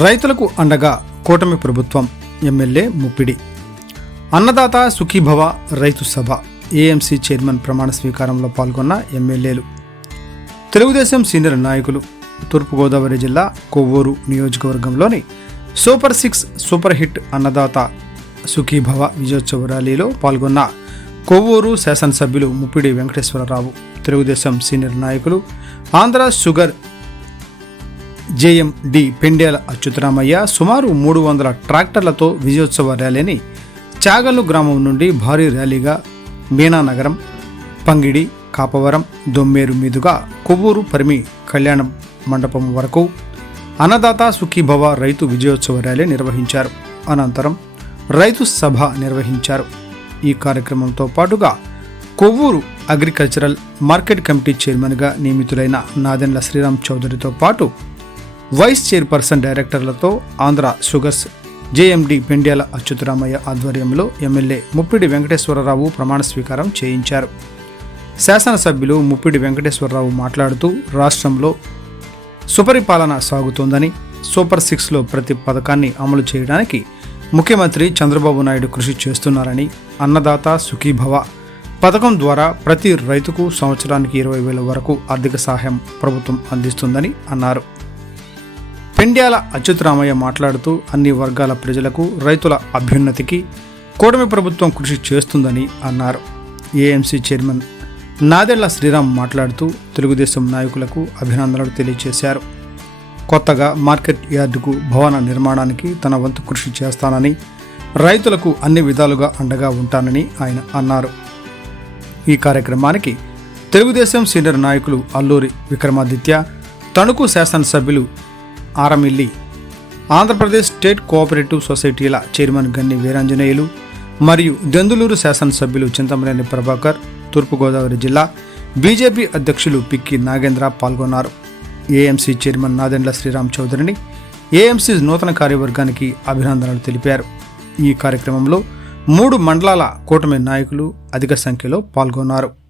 రైతులకు అండగా కూటమి ప్రభుత్వం ఎమ్మెల్యే ముప్పిడి. అన్నదాత సుఖీభవ రైతు సభ ఏఎంసీ చైర్మన్ ప్రమాణ స్వీకారంలో పాల్గొన్న ఎమ్మెల్యేలు. తెలుగుదేశం సీనియర్ నాయకులు తూర్పుగోదావరి జిల్లా కొవ్వూరు నియోజకవర్గంలోని super six super hit Annadata Sukhibhava విజయోత్సవ ర్యాలీలో పాల్గొన్న కొవ్వూరు శాసనసభ్యులు ముప్పిడి వెంకటేశ్వరరావు తెలుగుదేశం సీనియర్ నాయకులు Andhra sugar J M D Pendyala Achyutaramaiah సుమారు మూడు వందల ట్రాక్టర్లతో విజయోత్సవ ర్యాలీని చాగల్లు గ్రామం నుండి భారీ ర్యాలీగా మీనానగరం పంగిడి కాపవరం దొమ్మేరు మీదుగా కొవ్వూరు పరిమి కళ్యాణ మండపం వరకు అన్నదాత సుఖీభవ రైతు విజయోత్సవ ర్యాలీ నిర్వహించారు. అనంతరం రైతు సభ నిర్వహించారు. ఈ కార్యక్రమంతో పాటుగా కొవ్వూరు అగ్రికల్చరల్ మార్కెట్ కమిటీ చైర్మన్గా నియమితులైన నాదెండ్ల శ్రీరామ్ చౌదరితో పాటు vice chairperson డైరెక్టర్లతో Andhra sugars J M D Pendyala Achyutaramaiah ఆధ్వర్యంలో ఎమ్మెల్యే ముప్పిడి వెంకటేశ్వరరావు ప్రమాణ స్వీకారం చేయించారు. శాసనసభ్యులు ముప్పిడి వెంకటేశ్వరరావు మాట్లాడుతూ రాష్ట్రంలో సుపరిపాలన సాగుతోందని సూపర్ సిక్స్లో ప్రతి పథకాన్ని అమలు చేయడానికి ముఖ్యమంత్రి చంద్రబాబు నాయుడు కృషి చేస్తున్నారని అన్నదాత సుఖీభవ. పథకం ద్వారా ప్రతి రైతుకు సంవత్సరానికి ఇరవై వేల వరకు ఆర్థిక సహాయం ప్రభుత్వం అందిస్తుందని అన్నారు. పెండ్యాల అచ్యుతరామయ్య మాట్లాడుతూ అన్ని వర్గాల ప్రజలకు రైతుల అభ్యున్నతికి కూటమి ప్రభుత్వం కృషి చేస్తుందని అన్నారు. ఏఎంసీ చైర్మన్ నాదెళ్ళ శ్రీరామ్ మాట్లాడుతూ తెలుగుదేశం నాయకులకు అభినందనలు తెలియజేశారు. కొత్తగా మార్కెట్ యార్డుకు భవన నిర్మాణానికి తన వంతు కృషి చేస్తానని రైతులకు అన్ని విధాలుగా అండగా ఉంటానని ఆయన అన్నారు. ఈ కార్యక్రమానికి తెలుగుదేశం సీనియర్ నాయకులు అల్లూరి విక్రమాదిత్య తణుకు శాసనసభ్యులు ఆరమిల్లి. ఆంధ్రప్రదేశ్ స్టేట్ కోఆపరేటివ్ సొసైటీల చైర్మన్ గన్ని వీరాంజనేయులు మరియు దెందులూరు శాసనసభ్యులు చింతమనేని ప్రభాకర్ తూర్పుగోదావరి జిల్లా బీజేపీ అధ్యక్షులు పిక్కి నాగేంద్ర పాల్గొన్నారు. ఏఎంసీ చైర్మన్ నాదెండ్ల శ్రీరామ్ చౌదరిని ఏఎంసీ నూతన కార్యవర్గానికి అభినందనలు తెలిపారు. ఈ కార్యక్రమంలో మూడు మండలాల కూటమి నాయకులు అధిక సంఖ్యలో పాల్గొన్నారు.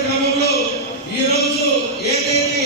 క్రమంలో ఈ రోజు ఏదైతే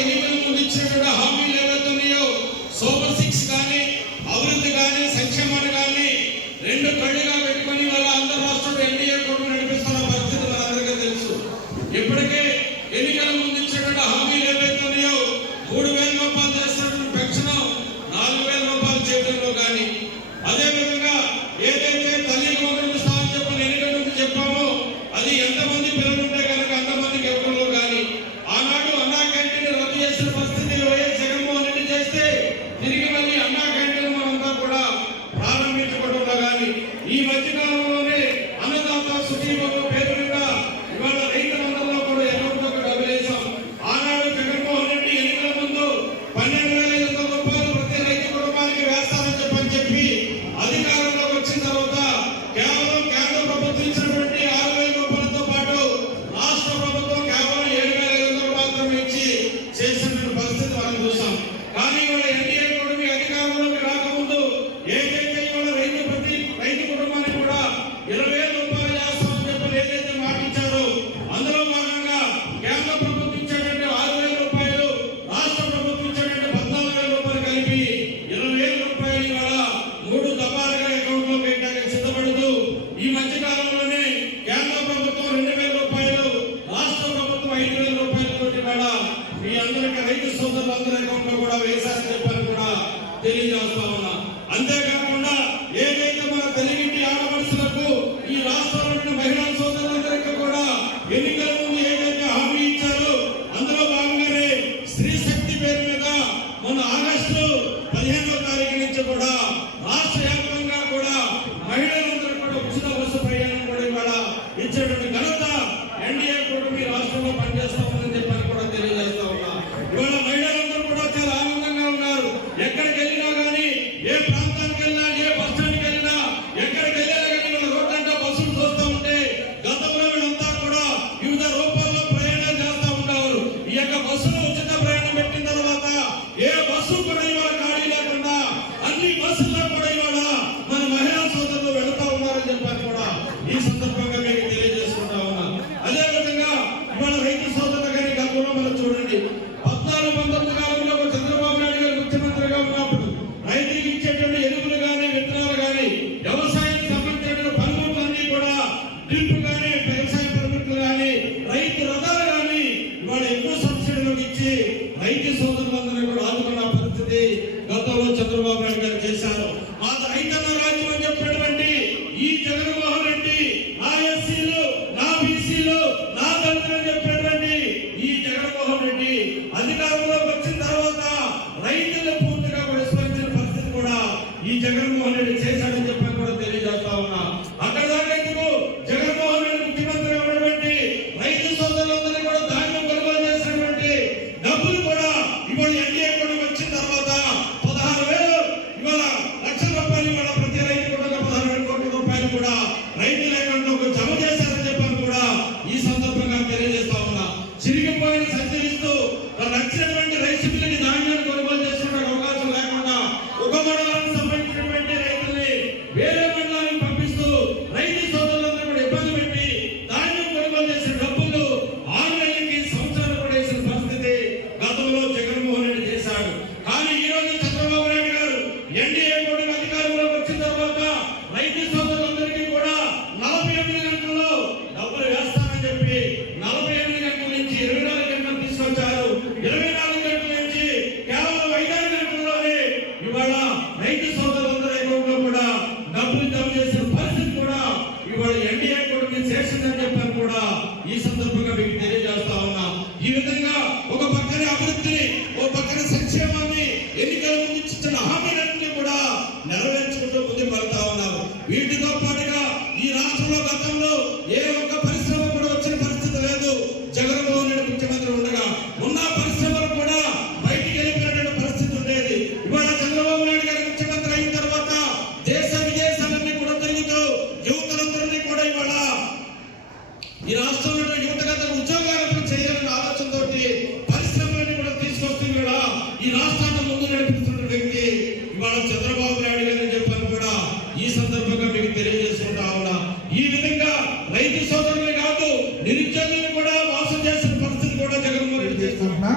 సందర్భంగా మీకు తెలియజేసుకుంటా ఉన్నా. ఈ విధంగా రైతు సోదరులే కాదు నిరుద్యోగులు కూడా మోసం చేసిన పరిస్థితి కూడా జగన్మోహన్ రెడ్డి చేస్తున్నారు చేస్తున్నా.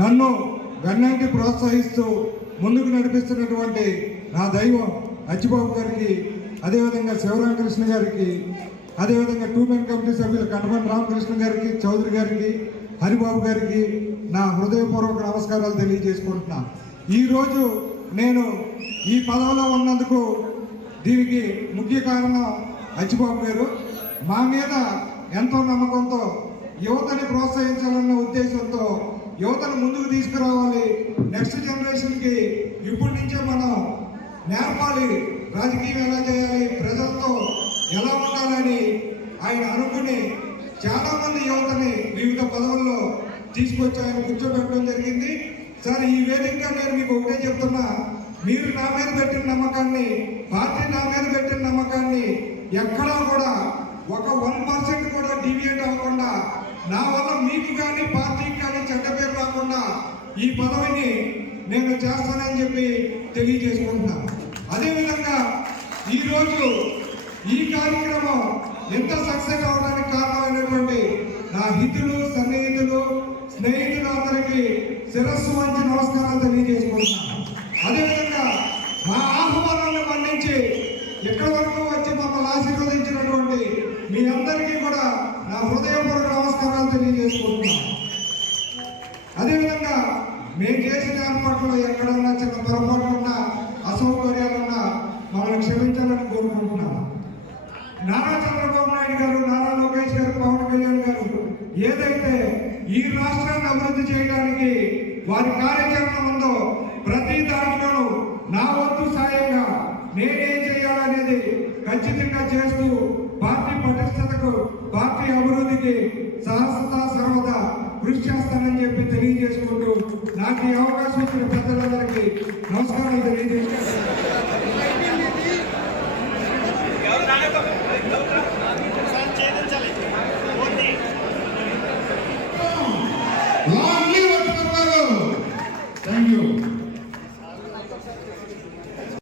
నన్ను గణ్యానికి ప్రోత్సహిస్తూ ముందుకు నడిపిస్తున్నటువంటి నా దైవం అచ్చిబాబు గారికి అదేవిధంగా శివరామకృష్ణ గారికి అదేవిధంగా టూ మెన్ కమిటీ సభ్యులు కటమన్ రామకృష్ణ గారికి చౌదరి గారికి హరిబాబు గారికి నా హృదయపూర్వక నమస్కారాలు తెలియజేసుకుంటున్నాను ఈరోజు నేను ఈ పదవిలో ఉన్నందుకు దీనికి ముఖ్య కారణం హచ్చిబాబు గారు. మా మీద ఎంతో నమ్మకంతో యువతని ప్రోత్సహించాలన్న ఉద్దేశంతో యువతను ముందుకు తీసుకురావాలి. నెక్స్ట్ జనరేషన్కి ఇప్పటి నుంచే మనం నేర్పాలి. రాజకీయం ఎలా చేయాలి ప్రజలతో ఎలా ఉండాలని ఆయన అనుకుని చాలామంది యువతని వివిధ పదవుల్లో తీసుకొచ్చి ఆయన కూర్చోబెట్టడం జరిగింది. సార్ ఈ వేదికగా నేను మీకు ఒకటే చెప్తున్నా. మీరు నా మీద పెట్టిన నమ్మకాన్ని పార్టీ నా మీద పెట్టిన నమ్మకాన్ని ఎక్కడా కూడా ఒక వన్ పర్సెంట్ కూడా డివియేట్ అవ్వకుండా నా వల్ల మీకు కానీ పార్టీకి కానీ చెడ్డ పేరు రాకుండా ఈ పదవిని నేను చేస్తానని చెప్పి తెలియజేసుకుంటున్నా. అదేవిధంగా ఈరోజు ఈ కార్యక్రమం ఎంత సక్సెస్ అవడానికి కారణమైనటువంటి నా హితులు సన్నిహితులు స్నేహితులు అందరికీ శిరస్సు మంచి నమస్కారాలు తెలియజేసుకుంటున్నాను అదేవిధంగా మా ఆహ్వానాన్ని మండించి ఇక్కడి వరకు వచ్చి మమ్మల్ని ఆశీర్వదించినటువంటి మీ అందరికీ కూడా నా హృదయపూర్వక నమస్కారాలు తెలియజేసుకుంటున్నాను. అదేవిధంగా మేము చేసిన ఏర్పాట్లో ఎక్కడన్నా చిన్న పొరపాట్లున్నా అసౌకర్యాలున్నా మమ్మల్ని క్షమించాలని కోరుకుంటున్నాను. నారా చంద్రబాబు నాయుడు గారు నారా లోకేష్ గారు పవన్ కళ్యాణ్ గారు ఏదైతే ఈ రాష్ట్రాన్ని అభివృద్ధి చేయడానికి వారి కార్యాచరణ ఉందో ప్రతి దాంట్లోనూ నా వంతు సాయంగా నేనేం చేయాలనేది ఖచ్చితంగా చేస్తూ పార్టీ పటిష్టతకు పార్టీ అభివృద్ధికి సహస్రత సర్వదా కృషి చేస్తానని చెప్పి తెలియజేసుకుంటూ నాకు ఈ అవకాశం ఇచ్చిన